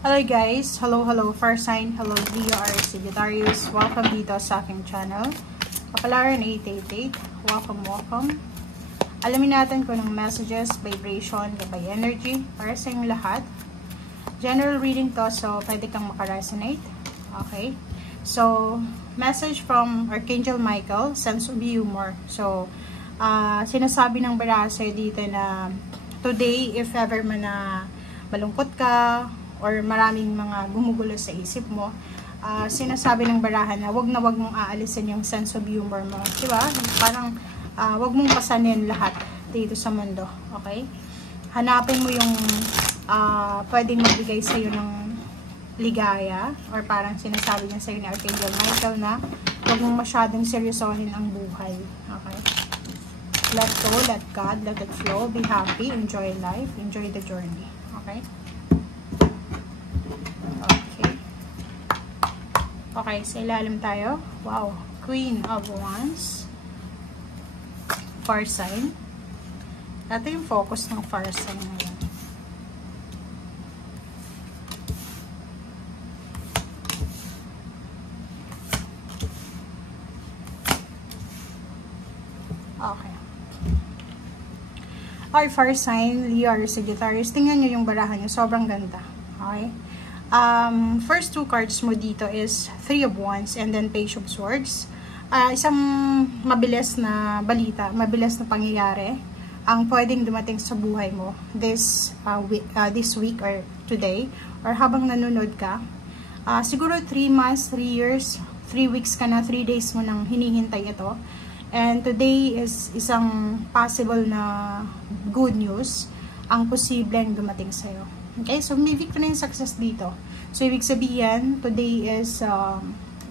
Hello guys! Hello, Fire Sign. Hello, Leo R. Sagittarius. Welcome dito sa aking channel. Kapalaran 888. Welcome. Alamin natin kung anong messages, vibration, gabay energy para sa inyong lahat. General reading to, so pwede kang makaresonate. Okay? So, message from Archangel Michael, sense of humor. So, sinasabi ng baraha dito na today, if ever man na malungkot ka, or maraming mga gumugulo sa isip mo, sinasabi ng barahan na wag mong aalisin yung sense of humor mo. Diba? Parang wag mong pasanin lahat dito sa mundo. Okay? Hanapin mo yung pwedeng magbigay sa'yo ng ligaya, or parang sinasabi niya sa'yo ni Archangel Michael na wag mong masyadong seryosohin ang buhay. Okay? Let go, let God, let it flow, be happy, enjoy life, enjoy the journey. Okay? Okay, sa ilalim tayo. Wow. Queen of Wands. Fire sign. Ito yung focus ng fire sign ngayon. Okay. Okay, fire sign, Leo or Sagittarius. Tingnan nyo yung barahan nyo. Sobrang ganda. Okay. First two cards mo dito is Three of Wands and then Page of Swords. Isang mabilis na balita, mabilis na pangyayari ang pwedeng dumating sa buhay mo this week or today, or habang nanonood ka. Siguro 3 months, 3 years, 3 weeks ka na, 3 days mo nang hinihintay ito. And today is isang possible na good news ang posibleng dumating sa'yo. Okay, so may victory and success dito. So, ibig sabihin, today is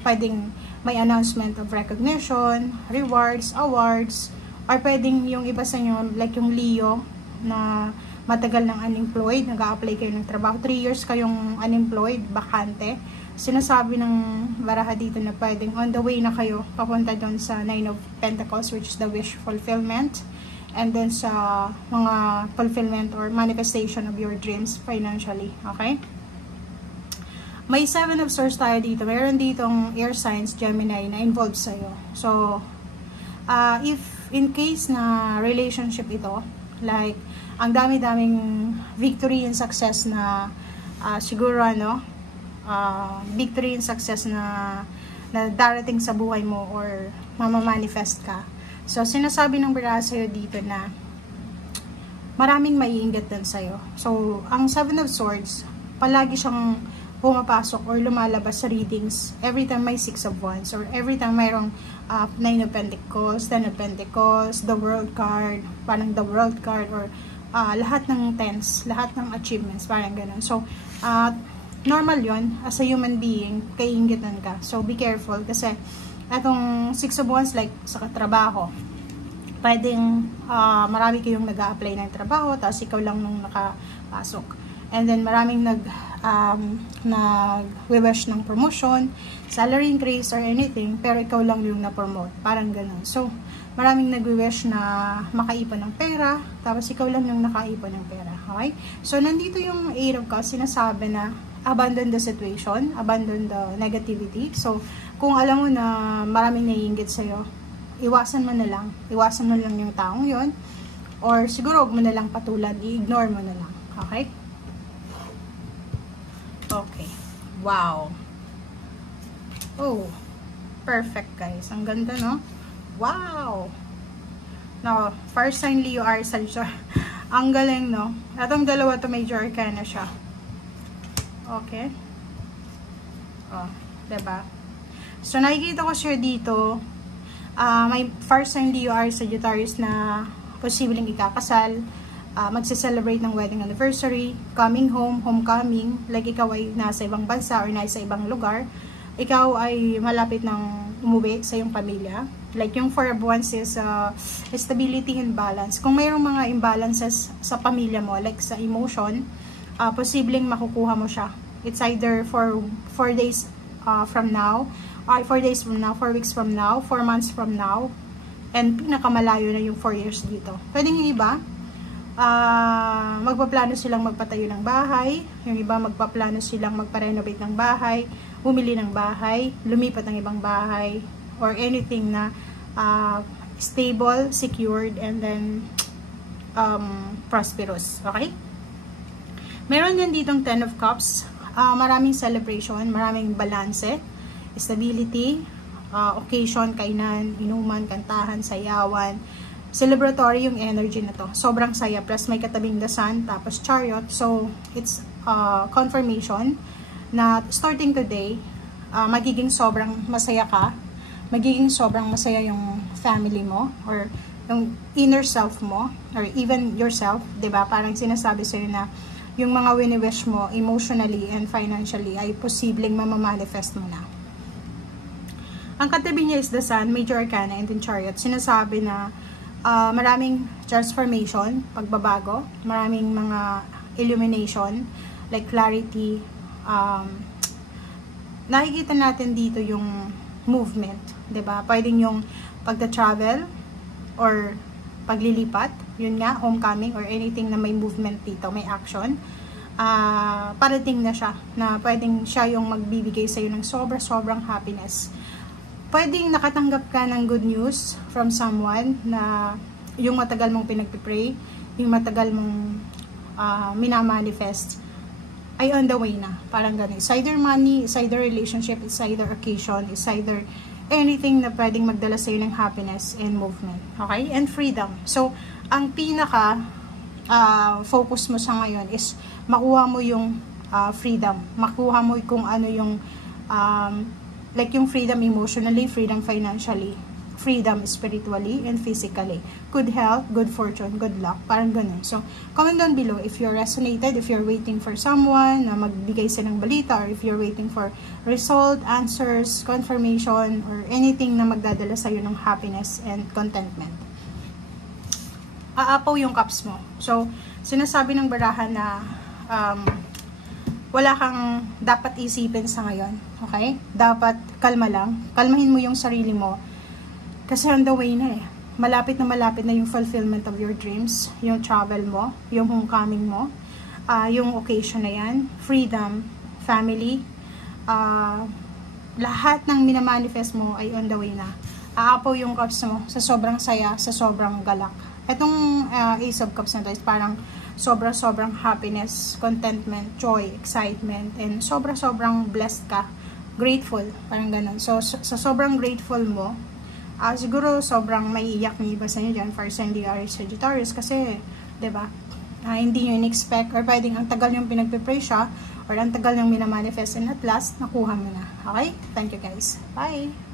pwedeng may announcement of recognition, rewards, awards, or pwedeng yung iba sa inyo, like yung Leo, na matagal ng unemployed, nag-a-apply kayo ng trabaho, 3 years kayong unemployed, bakante. Sinasabi ng baraha dito na pwedeng on the way na kayo, papunta doon sa 9 of Pentacles, which is the wish fulfillment. And then sa mga fulfillment or manifestation of your dreams financially. Okay? May 7 of Swords tayo dito. Mayroon ditong air signs, Gemini, na involved sa'yo. So, if in case na relationship ito, like, ang dami-daming victory and success na siguro, victory and success na darating sa buhay mo or mamamanifest ka. So, sinasabi ng baraha sa'yo dito na maraming maiinggit din sa'yo. So, ang 7 of Swords, palagi siyang pumapasok or lumalabas sa readings every time may 6 of Wands, or every time mayroong 9 of Pentacles, 10 of Pentacles, the World card, parang the World card, or lahat ng tens, lahat ng achievements, parang ganun. So, normal yon as a human being, kaiinggitan ka. So, be careful kasi atong 6 of Wands, like sa trabaho, pwedeng marami kayong nag-a-apply ng trabaho, tapos ikaw lang nung nakapasok. And then maraming nag-wish ng promotion, salary increase or anything, pero ikaw lang yung na-promote. Parang ganun. So, maraming nag-wish na makaipon ng pera, tapos ikaw lang yung nakaipon ng pera. Okay? So, nandito yung 8 of Cups, sinasabi na abandon the situation, abandon the negativity. So, kung alam mo na maraming naiinggit sa'yo, iwasan mo na lang yung taong yon, or siguro huwag mo na lang patulan, i-ignore mo na lang. Okay? Okay. Wow. Oh, perfect guys. Ang ganda, no? Wow! Now, first sign Leo R. Ang galing, no? Atong dalawa to major arcana siya. Okay? Oh, diba? So, nakikita ko siya dito, may first sign Leo R. Sagittarius na posibleng ikakasal, magse-celebrate ng wedding anniversary, coming home, homecoming, like ikaw ay nasa ibang bansa or nasa ibang lugar, ikaw ay malapit ng umuwi sa iyong pamilya. Like yung 4 of Wands is stability and balance. Kung mayroong mga imbalances sa pamilya mo, like sa emotion, posibleng makukuha mo siya. It's either for 4 days from now, 4 days from now, 4 weeks from now, 4 months from now, and pinakamalayo na yung 4 years dito. Pwedeng yung iba, magpaplano silang magpatayo ng bahay, yung iba magpaplano silang magpa-renovate ng bahay, bumili ng bahay, lumipat ng ibang bahay, or anything na stable, secured, and then prosperous. Okay? Meron din ditong 10 of Cups. Maraming celebration, maraming balanse, stability, occasion, kainan, inuman, kantahan, sayawan. Celebratory yung energy na to. Sobrang saya. Plus may katabing the Sun, tapos Chariot. So, it's confirmation na starting today, magiging sobrang masaya ka. Magiging sobrang masaya yung family mo, or yung inner self mo, or even yourself. Diba? Parang sinasabi sa'yo na yung mga wini-wish mo emotionally and financially ay posibleng mamamanifest mo na. Ang katabi niya is the Sun, Major Arcana, and then Chariot. Sinasabi na maraming transformation, pagbabago, maraming mga illumination, like clarity. Nakikita natin dito yung movement, 'di ba? Pwedeng yung pagta-travel or paglilipat, yun nga, homecoming or anything na may movement dito, may action. Parating na siya, na pwedeng siya yung magbibigay sa'yo ng sobrang happiness. Pwedeng nakatanggap ka ng good news from someone na yung matagal mong pinagpipray, yung matagal mong minamanifest, ay on the way na. Parang ganun. It's either money, it's either relationship, it's either occasion, it's either anything na pwedeng magdala sa'yo ng happiness and movement. Okay? And freedom. So, ang pinaka focus mo sa ngayon is makuha mo yung freedom. Makuha mo kung ano yung like yung freedom emotionally, freedom financially, freedom spiritually and physically, good health, good fortune, good luck, parang ganun. So, comment down below if you're resonated, if you're waiting for someone na magbigay sa ng balita, or if you're waiting for result, answers, confirmation, or anything na magdadala sa'yo ng happiness and contentment. Aapaw yung cups mo. So, sinasabi ng barahan na wala kang dapat isipin sa ngayon. Okay? Dapat kalma lang. Kalmahin mo yung sarili mo. Kasi on the way na eh. Malapit na yung fulfillment of your dreams. Yung travel mo. Yung homecoming mo. Yung occasion na yan. Freedom. Family. Lahat ng minamanifest mo ay on the way na. Aapaw yung cups mo sa sobrang saya, sa sobrang galak. Itong Ace of Cups na to is parang sobrang happiness, contentment, joy, excitement, and sobrang blessed ka. Grateful, parang ganun. So, sa sobrang grateful mo, siguro sobrang maiiyak ng iba sa inyo dyan for Sign Aries Sagittarius kasi, diba, hindi nyo in-expect or pwedeng ang tagal yung pinagpipray siya or ang tagal yung minamanifest and at last, nakuha mo na. Okay? Thank you guys. Bye!